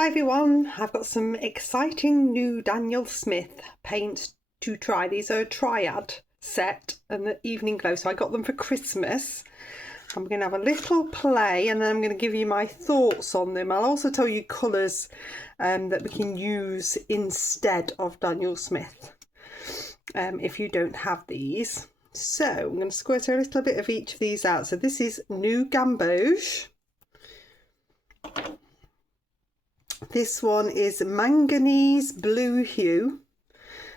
Hi everyone, I've got some exciting new Daniel Smith paints to try. These are a Triad set and the Evening Glow, so I got them for Christmas. I'm going to have a little play and then I'm going to give you my thoughts on them. I'll also tell you colours that we can use instead of Daniel Smith if you don't have these. So I'm going to squirt a little bit of each of these out. So this is New Gamboge. This one is Manganese Blue Hue.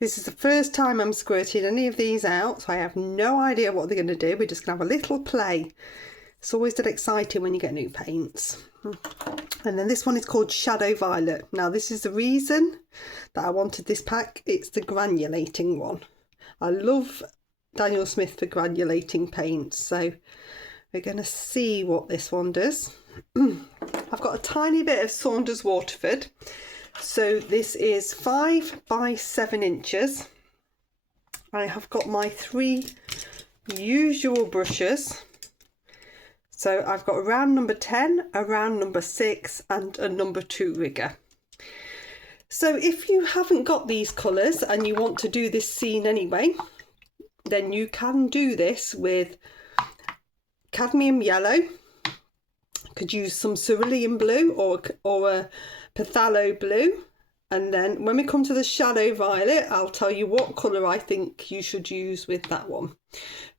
This is the first time I'm squirting any of these out, so I have no idea what they're going to do. We're just going to have a little play. It's always that exciting when you get new paints. And then this one is called Shadow Violet. Now this is the reason that I wanted this pack. It's the granulating one. I love Daniel Smith for granulating paints, so we're going to see what this one does. I've got a tiny bit of Saunders Waterford, so this is 5 by 7 inches. I have got my 3 usual brushes, so I've got a round number 10, a round number 6 and a number 2 rigger. So if you haven't got these colours and you want to do this scene anyway, then you can do this with cadmium yellow. Could use some cerulean blue or a phthalo blue, and then when we come to the shadow violet I'll tell you what colour I think you should use with that one.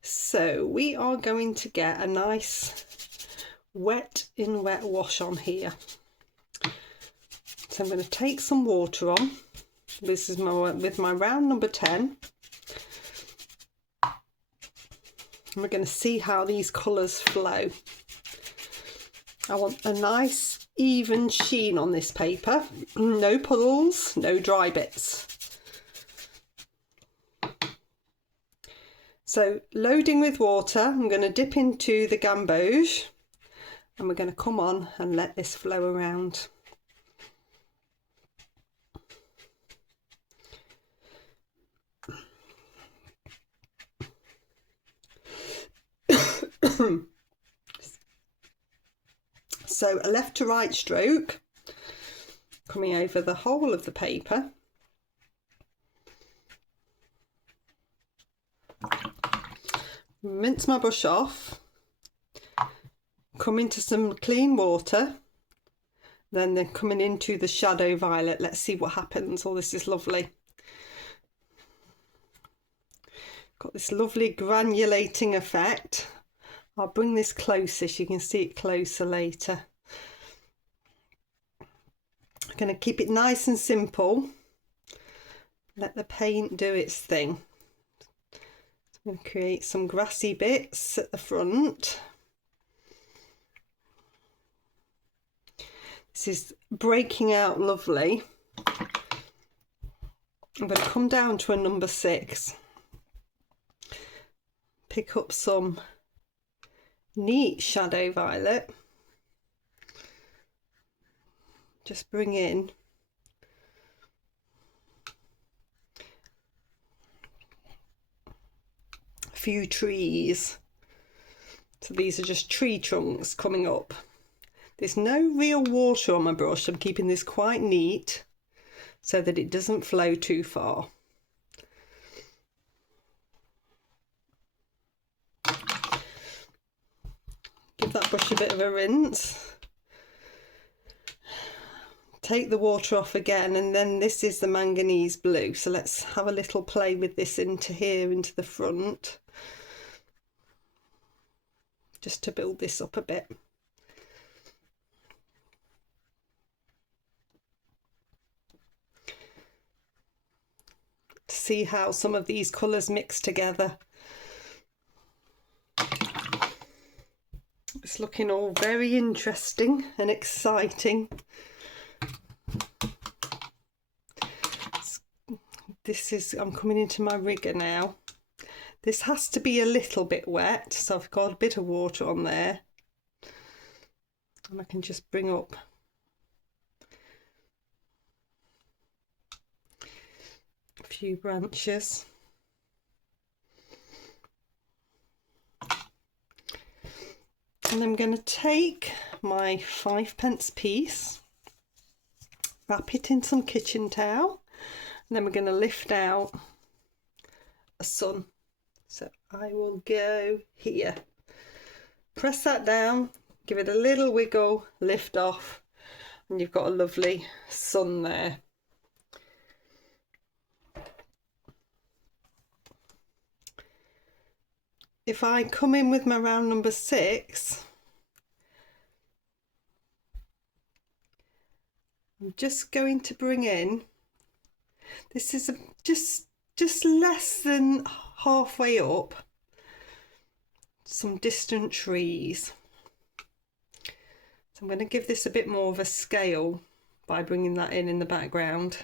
So we are going to get a nice wet wash on here. So I'm going to take some water on. This is with my round number 10. And we're going to see how these colours flow. I want a nice even sheen on this paper, no puddles, no dry bits. So loading with water, I'm going to dip into the gamboge and we're going to come on and let this flow around. So a left to right stroke coming over the whole of the paper. Rinse my brush off, come into some clean water, then coming into the shadow violet. Let's see what happens. Oh, this is lovely. Got this lovely granulating effect. I'll bring this closer so you can see it closer later. I'm going to keep it nice and simple. Let the paint do its thing. I'm going to create some grassy bits at the front. This is breaking out lovely. I'm going to come down to a number 6. Pick up some neat shadow violet. Just bring in a few trees. So these are just tree trunks coming up. There's no real water on my brush. I'm keeping this quite neat so that it doesn't flow too far. Give that brush a bit of a rinse. Take the water off again, and then this is the manganese blue. So let's have a little play with this into here, into the front, just to build this up a bit. To see how some of these colours mix together. It's looking all very interesting and exciting. I'm coming into my rigger now. This has to be a little bit wet, so I've got a bit of water on there. And I can just bring up a few branches. And I'm going to take my 5p piece wrap it in some kitchen towel, and then we're going to lift out a sun. So I will go here, press that down, give it a little wiggle, lift off, and you've got a lovely sun there. If I come in with my round number 6, I'm just going to bring in, this is just less than halfway up, some distant trees. So I'm going to give this a bit more of a scale by bringing that in the background.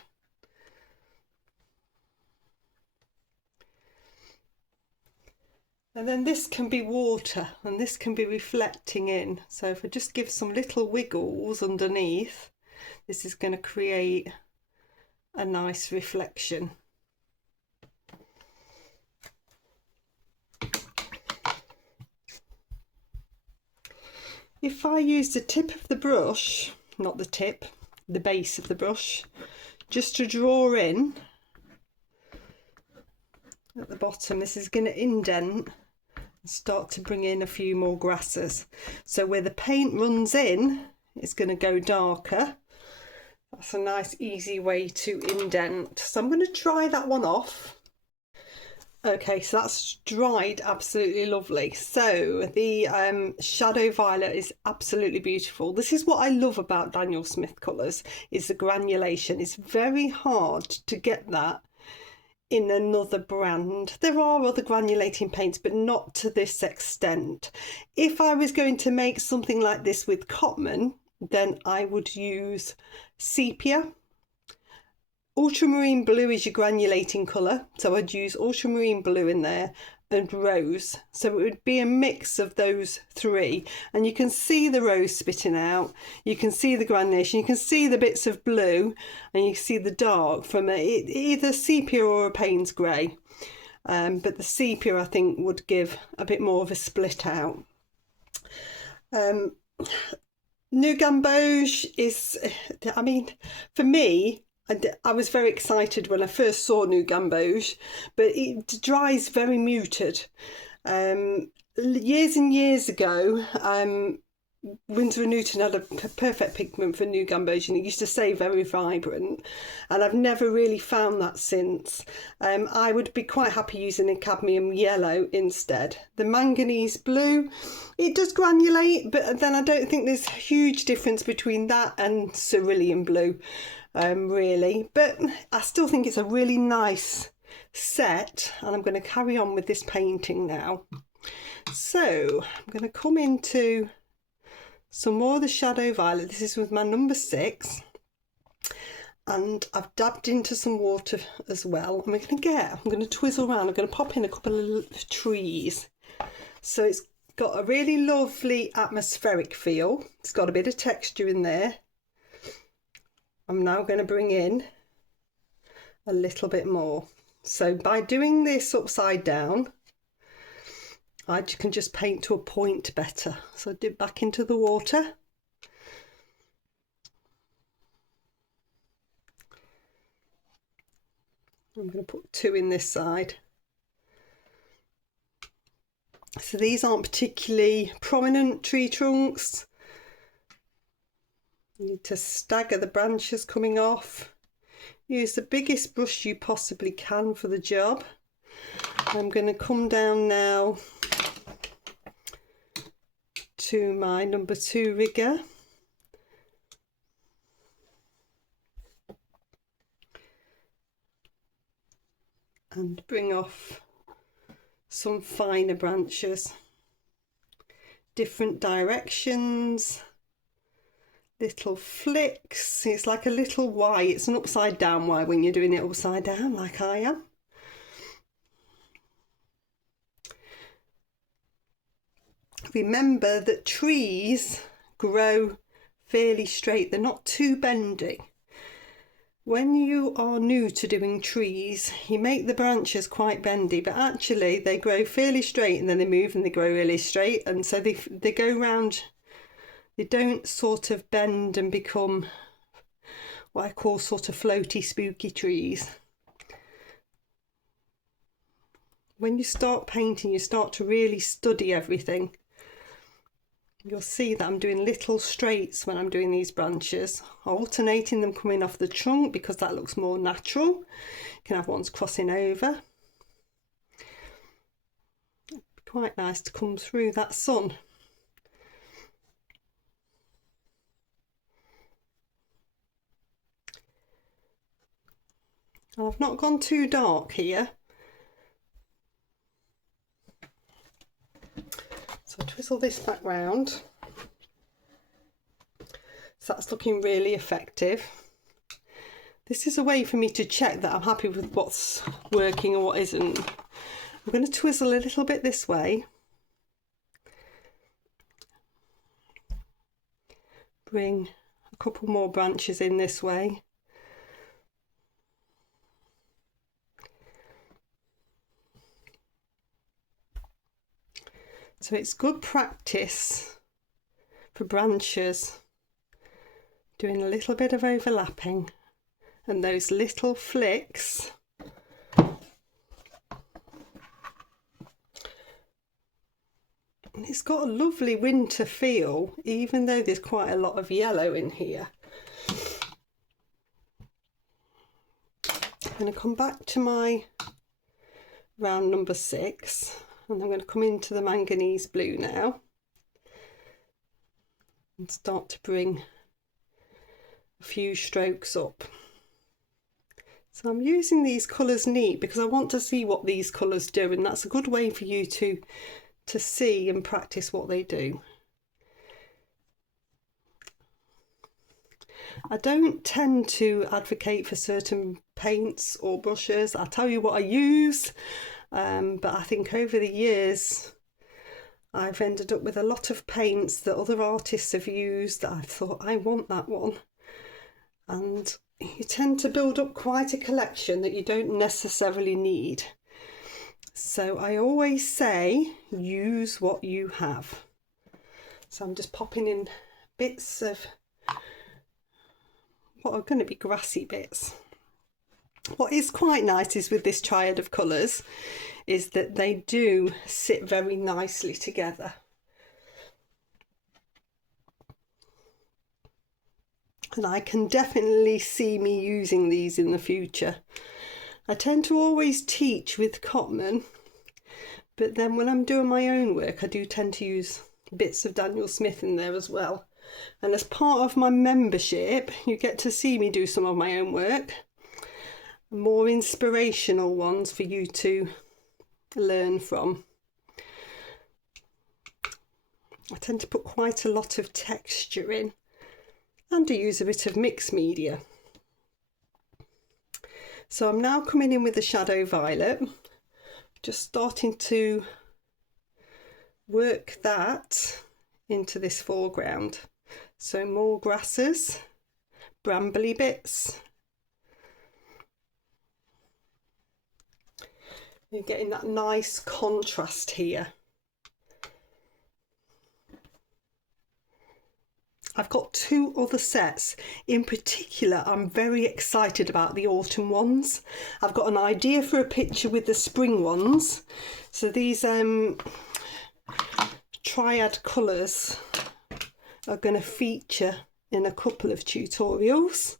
And then this can be water and this can be reflecting in. So if I just give some little wiggles underneath, this is going to create a nice reflection. If I use the tip of the brush, not the tip, the base of the brush, just to draw in at the bottom, this is going to indent and start to bring in a few more grasses. So where the paint runs in, it's going to go darker. That's a nice easy way to indent. So I'm going to dry that one off. Okay, so that's dried absolutely lovely. So the shadow violet is absolutely beautiful. This is what I love about Daniel Smith colours, is the granulation. It's very hard to get that in another brand. There are other granulating paints, but not to this extent. If I was going to make something like this with Cotman, then I would use sepia. Ultramarine blue is your granulating colour, so I'd use ultramarine blue in there, and rose. So it would be a mix of those three, and you can see the rose spitting out, you can see the granulation, you can see the bits of blue, and you can see the dark from either sepia or a Payne's grey. But the sepia, I think, would give a bit more of a split out. New Gamboge is, I mean, for me, I was very excited when I first saw New Gamboge, but it dries very muted. Years and years ago, Winsor & Newton had a perfect pigment for New Gamboge, and it used to stay very vibrant, and I've never really found that since. I would be quite happy using a cadmium yellow instead. The manganese blue, it does granulate, but then I don't think there's a huge difference between that and cerulean blue. Really, but I still think it's a really nice set, and I'm going to carry on with this painting now. So I'm going to come into some more of the shadow violet. This is with my number 6, and I've dabbed into some water as well. I'm going to twizzle around. I'm going to pop in a couple of trees, so it's got a really lovely atmospheric feel. It's got a bit of texture in there. I'm now going to bring in a little bit more. So by doing this upside down, I can just paint to a point better. So I dip back into the water. I'm going to put 2 in this side. So these aren't particularly prominent tree trunks. You need to stagger the branches coming off. Use the biggest brush you possibly can for the job. I'm going to come down now to my number 2 rigger. And bring off some finer branches, different directions. Little flicks. It's like a little Y. It's an upside down Y when you're doing it upside down like I am. Remember that trees grow fairly straight. They're not too bendy. When you are new to doing trees, you make the branches quite bendy, but actually they grow fairly straight, and then they move and they grow really straight, and so they go round. They don't sort of bend and become what I call sort of floaty, spooky trees. When you start painting, you start to really study everything. You'll see that I'm doing little straights when I'm doing these branches, alternating them coming off the trunk because that looks more natural. You can have ones crossing over. Quite nice to come through that sun. And I've not gone too dark here. So I'll twizzle this back round. So that's looking really effective. This is a way for me to check that I'm happy with what's working and what isn't. I'm going to twizzle a little bit this way. Bring a couple more branches in this way. So it's good practice for branches, doing a little bit of overlapping and those little flicks. And it's got a lovely winter feel, even though there's quite a lot of yellow in here. I'm going to come back to my round number 6. And I'm going to come into the manganese blue now and start to bring a few strokes up. So I'm using these colours neat because I want to see what these colours do, and that's a good way for you to see and practice what they do. I don't tend to advocate for certain paints or brushes. I'll tell you what I use. But I think over the years I've ended up with a lot of paints that other artists have used that I've thought, I want that one. And you tend to build up quite a collection that you don't necessarily need. So I always say, use what you have. So I'm just popping in bits of what are going to be grassy bits. What is quite nice is with this triad of colours is that they do sit very nicely together. And I can definitely see me using these in the future. I tend to always teach with Cotman, but then when I'm doing my own work I do tend to use bits of Daniel Smith in there as well. And as part of my membership you get to see me do some of my own work. More inspirational ones for you to learn from. I tend to put quite a lot of texture in and I use a bit of mixed media. So I'm now coming in with the shadow violet, just starting to work that into this foreground. So more grasses, brambly bits. You're getting that nice contrast here. I've got 2 other sets. In particular, I'm very excited about the autumn ones. I've got an idea for a picture with the spring ones. So these triad colours are going to feature in a couple of tutorials.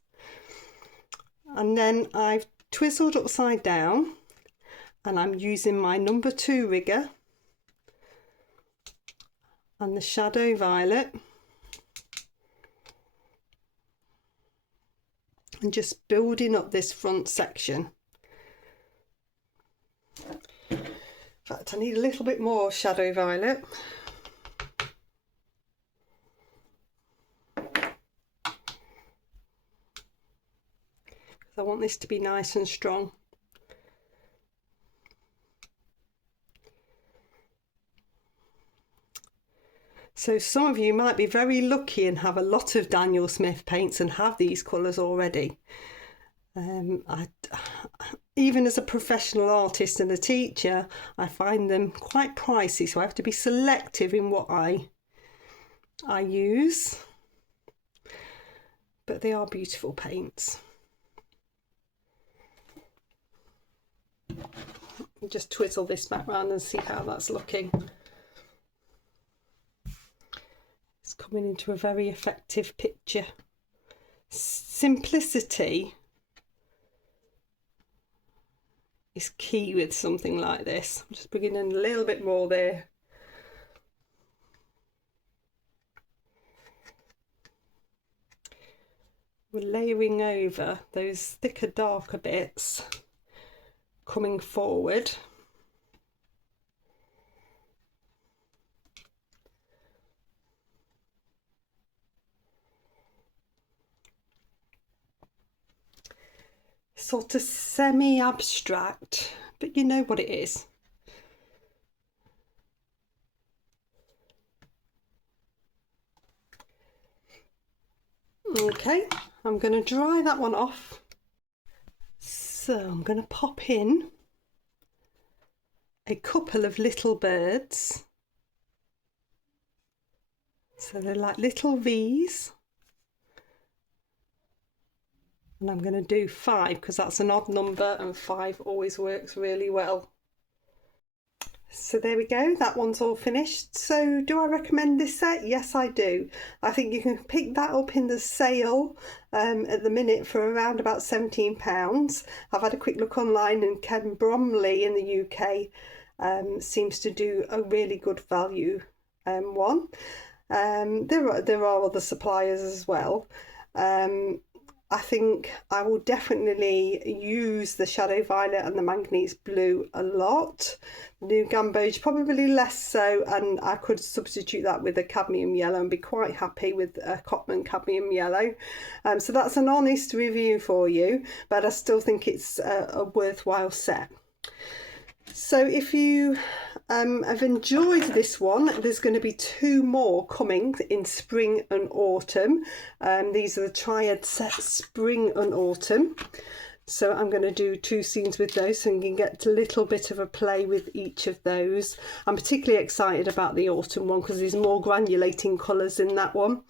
And then I've twizzled upside down. And I'm using my number 2 rigger and the shadow violet and just building up this front section. In fact, I need a little bit more shadow violet. I want this to be nice and strong. So some of you might be very lucky and have a lot of Daniel Smith paints and have these colours already. Even as a professional artist and a teacher, I find them quite pricey, so I have to be selective in what I use. but they are beautiful paints. Just twizzle this back round and see how that's looking. It's coming into a very effective picture. Simplicity is key with something like this. I'm just bringing in a little bit more there. We're layering over those thicker, darker bits coming forward. Sort of semi-abstract, but you know what it is. Okay, I'm going to dry that one off. So I'm going to pop in a couple of little birds. So they're like little V's. And I'm going to do 5 because that's an odd number and 5 always works really well. So there we go, that one's all finished. So do I recommend this set? Yes, I do. I think you can pick that up in the sale at the minute for around about £17. I've had a quick look online and Ken Bromley in the UK seems to do a really good value one. There are other suppliers as well. I think I will definitely use the Shadow Violet and the Manganese Blue a lot. The new Gamboge probably less so, and I could substitute that with a Cadmium Yellow and be quite happy with a Cotman Cadmium Yellow. So that's an honest review for you, but I still think it's a worthwhile set. So if you have enjoyed this one, there's going to be 2 more coming in spring and autumn. These are the Triad Set Spring and Autumn. So I'm going to do 2 scenes with those so you can get a little bit of a play with each of those. I'm particularly excited about the autumn one because there's more granulating colours in that one.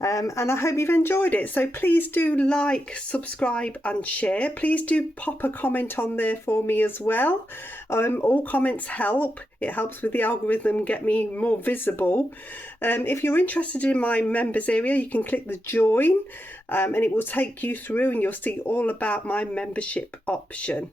And I hope you've enjoyed it. So please do like, subscribe and share. Please do pop a comment on there for me as well. All comments help. It helps with the algorithm, get me more visible. If you're interested in my members area, you can click the join and it will take you through and you'll see all about my membership option.